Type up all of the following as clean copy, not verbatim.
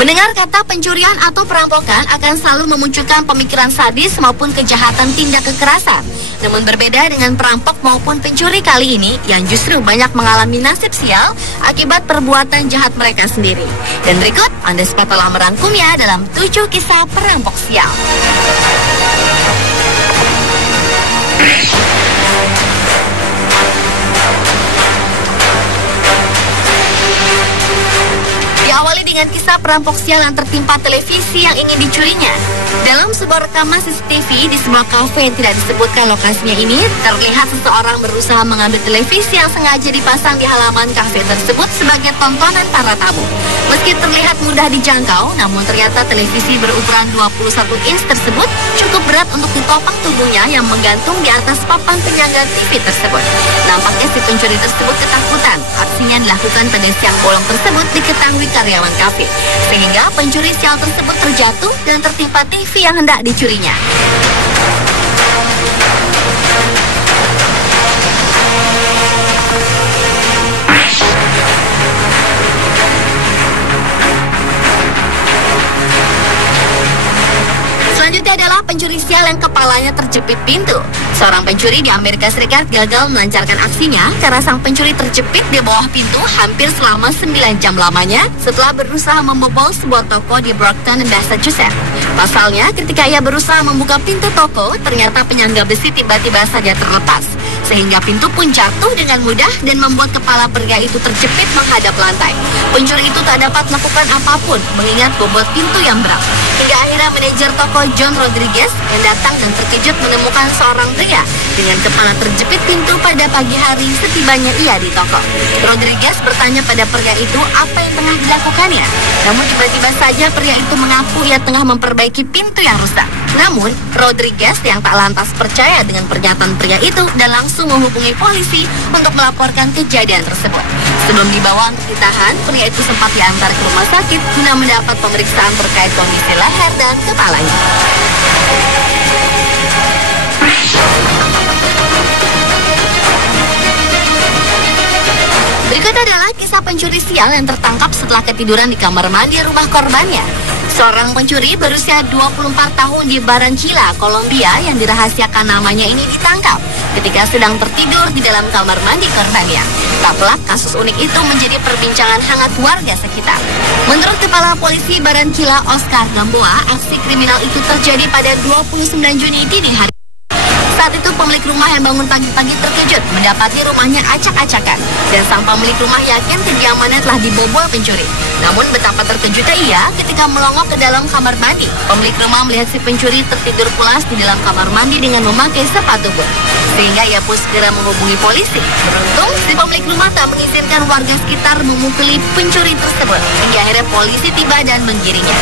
Mendengar kata pencurian atau perampokan akan selalu memunculkan pemikiran sadis maupun kejahatan tindak kekerasan. Namun berbeda dengan perampok maupun pencuri kali ini yang justru banyak mengalami nasib sial akibat perbuatan jahat mereka sendiri. Dan berikut On The Spot telah merangkumnya dalam 7 kisah perampok sial. Diawali dengan kisah perampok sial yang tertimpa televisi yang ingin dicurinya. Dalam sebuah rekaman CCTV di sebuah kafe yang tidak disebutkan lokasinya ini, terlihat seseorang berusaha mengambil televisi yang sengaja dipasang di halaman kafe tersebut sebagai tontonan para tamu. Meski terlihat mudah dijangkau, namun ternyata televisi berukuran 21 inch tersebut cukup berat untuk ditopang tubuhnya yang menggantung di atas papan penyangga TV tersebut. Nampaknya si pencuri tersebut ketakutan. Aksinya dilakukan pada siang bolong tersebut diketahui karyawan kafe, sehingga pencuri sial tersebut terjatuh dan tertimpa TV yang hendak dicurinya. Selanjutnya adalah pencuri sial yang kepalanya terjepit pintu. Seorang pencuri di Amerika Serikat gagal melancarkan aksinya karena sang pencuri terjepit di bawah pintu hampir selama 9 jam lamanya setelah berusaha membobol sebuah toko di Brockton, Massachusetts. Pasalnya, ketika ia berusaha membuka pintu toko, ternyata penyangga besi tiba-tiba saja terlepas, sehingga pintu pun jatuh dengan mudah dan membuat kepala pria itu terjepit menghadap lantai. Pencuri itu tak dapat melakukan apapun mengingat bobot pintu yang berat. Hingga akhirnya manajer toko John Rodriguez yang datang dan terkejut menemukan seorang pria dengan kepala terjepit pintu pada pagi hari setibanya ia di toko. Rodriguez bertanya pada pria itu apa yang tengah dilakukannya. Namun tiba-tiba saja pria itu mengaku ia tengah memperbaiki pintu yang rusak. Namun Rodriguez yang tak lantas percaya dengan pernyataan pria itu dan langsung menghubungi polisi untuk melaporkan kejadian tersebut. Sebelum dibawa untuk ditahan, pria itu sempat diantar ke rumah sakit guna mendapat pemeriksaan terkait kondisi leher dan kepalanya. Berikut adalah kisah pencuri sial yang tertangkap setelah ketiduran di kamar mandi rumah korbannya. Seorang pencuri berusia 24 tahun di Barranquilla, Kolombia yang dirahasiakan namanya ini ditangkap ketika sedang tertidur di dalam kamar mandi korbannya. Tak pelak, kasus unik itu menjadi perbincangan hangat warga sekitar. Menurut Kepala Polisi Barranquilla, Oscar Gamboa, aksi kriminal itu terjadi pada 29 Juni dini hari. Saat itu pemilik rumah yang bangun pagi-pagi terkejut mendapati rumahnya acak-acakan dan sang pemilik rumah yakin kediamannya telah dibobol pencuri. Namun betapa terkejutnya ia ketika melongok ke dalam kamar mandi. Pemilik rumah melihat si pencuri tertidur pulas di dalam kamar mandi dengan memakai sepatu bot, sehingga ia pun segera menghubungi polisi. Beruntung si pemilik rumah tak mengizinkan warga sekitar memukuli pencuri tersebut, hingga akhirnya polisi tiba dan menggiringnya.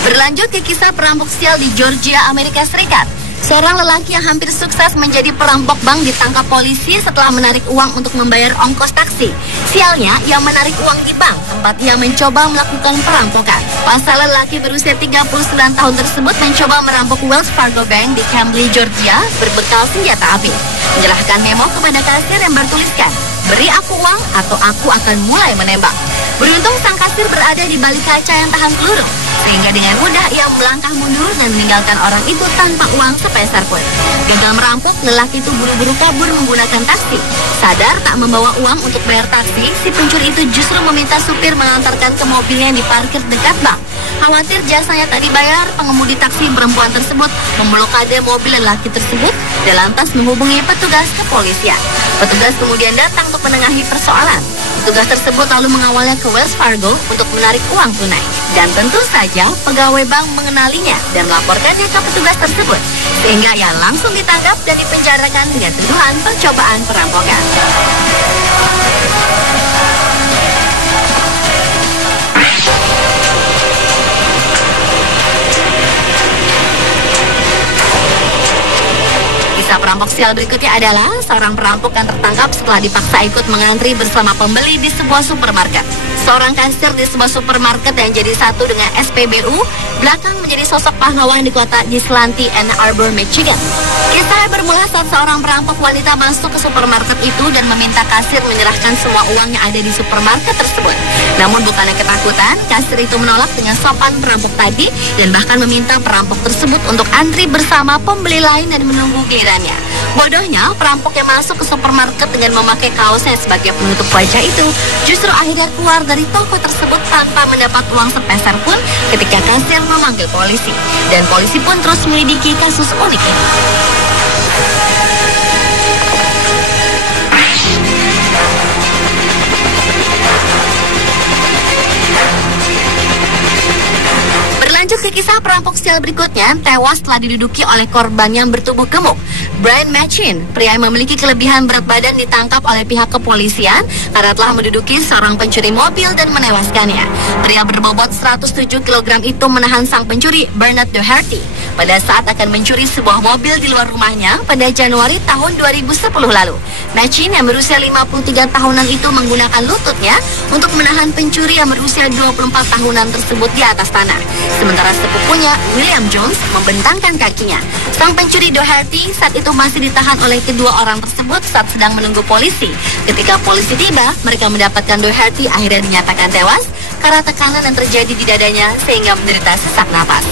Berlanjut ke kisah perampok sial di Georgia, Amerika Serikat. Seorang lelaki yang hampir sukses menjadi perampok bank ditangkap polisi setelah menarik uang untuk membayar ongkos taksi. Sialnya, ia menarik uang di bank tempat ia mencoba melakukan perampokan. Pasalnya lelaki berusia 39 tahun tersebut mencoba merampok Wells Fargo Bank di Chamblee, Georgia berbekal senjata api. Menyerahkan memo kepada kasir yang bertuliskan, "Beri aku uang atau aku akan mulai menembak." Beruntung sang kasir berada di balik kaca yang tahan peluru, sehingga dengan mudah ia melangkah mundur dan meninggalkan orang itu tanpa uang sepeser pun. Gagal merampok, lelaki itu buru-buru kabur menggunakan taksi. Sadar tak membawa uang untuk bayar taksi, si pencuri itu justru meminta supir mengantarkan ke mobilnya yang diparkir dekat bank. Khawatir jasanya tak dibayar, pengemudi taksi perempuan tersebut memblokade mobil lelaki tersebut dan lantas menghubungi petugas kepolisian. Petugas kemudian datang untuk menengahi persoalan. Petugas tersebut lalu mengawalnya ke Wells Fargo untuk menarik uang tunai. Dan tentu saja pegawai bank mengenalinya dan melaporkannya ke petugas tersebut, sehingga ia langsung ditangkap dan dipenjarakan dengan tuduhan percobaan perampokan. Kisah perampok sial berikutnya adalah seorang perampok yang tertangkap setelah dipaksa ikut mengantri bersama pembeli di sebuah supermarket. seorang kasir di sebuah supermarket yang jadi satu dengan SPBU, belakang menjadi sosok pahlawan di kota Ypsilanti, Ann Arbor, Michigan. Kisah bermula saat seorang perampok wanita masuk ke supermarket itu dan meminta kasir menyerahkan semua uang yang ada di supermarket tersebut. Namun bukannya ketakutan, kasir itu menolak dengan sopan perampok tadi dan bahkan meminta perampok tersebut untuk antri bersama pembeli lain dan menunggu gilirannya. Bodohnya, perampok yang masuk ke supermarket dengan memakai kaosnya sebagai penutup wajah itu justru akhirnya keluar dari toko tersebut tanpa mendapat uang sepeser pun ketika kasir memanggil polisi. Dan polisi pun terus melidiki kasus unik ini. Lanjut ke kisah perampok sial berikutnya, tewas telah diduduki oleh korban yang bertubuh gemuk. Brian Machin, pria yang memiliki kelebihan berat badan, ditangkap oleh pihak kepolisian karena telah menduduki seorang pencuri mobil dan menewaskannya. Pria berbobot 107 kg itu menahan sang pencuri, Bernard Doherty, pada saat akan mencuri sebuah mobil di luar rumahnya pada Januari tahun 2010 lalu. Machin yang berusia 53 tahunan itu menggunakan lututnya untuk menahan pencuri yang berusia 24 tahunan tersebut di atas tanah. Sementara sepupunya, William Jones, membentangkan kakinya. Sang pencuri Doherty saat itu masih ditahan oleh kedua orang tersebut saat sedang menunggu polisi. Ketika polisi tiba, mereka mendapatkan Doherty akhirnya dinyatakan tewas karena tekanan yang terjadi di dadanya sehingga menderita sesak napas.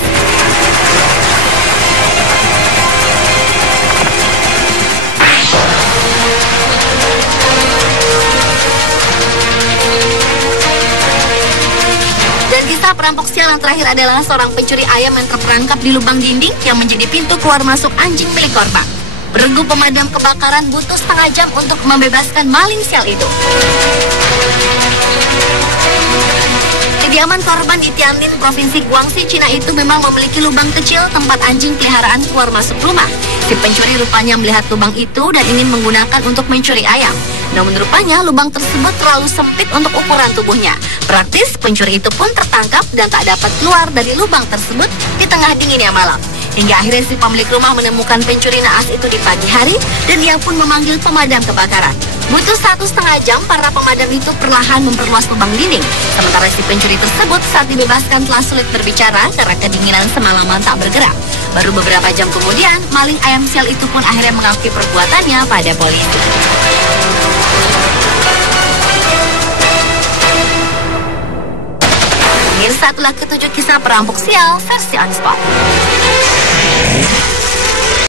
Kisah perampok sial yang terakhir adalah seorang pencuri ayam yang terperangkap di lubang dinding yang menjadi pintu keluar masuk anjing milik korban. Regu pemadam kebakaran butuh setengah jam untuk membebaskan maling sial itu. Kediaman korban di Tianjin, Provinsi Guangxi, Cina itu memang memiliki lubang kecil tempat anjing peliharaan keluar masuk rumah. Si pencuri rupanya melihat lubang itu dan ingin menggunakan untuk mencuri ayam. Namun rupanya lubang tersebut terlalu sempit untuk ukuran tubuhnya. Praktis, pencuri itu pun tertangkap dan tak dapat keluar dari lubang tersebut di tengah dinginnya malam. Hingga akhirnya si pemilik rumah menemukan pencuri naas itu di pagi hari dan ia pun memanggil pemadam kebakaran. Butuh 1,5 jam, para pemadam itu perlahan memperluas lubang dinding. Sementara si pencuri tersebut saat dibebaskan telah sulit berbicara karena kedinginan semalaman tak bergerak. Baru beberapa jam kemudian, maling ayam sial itu pun akhirnya mengakui perbuatannya pada polisi. Ini adalah ke-7 kisah perampok sial versi On Spot.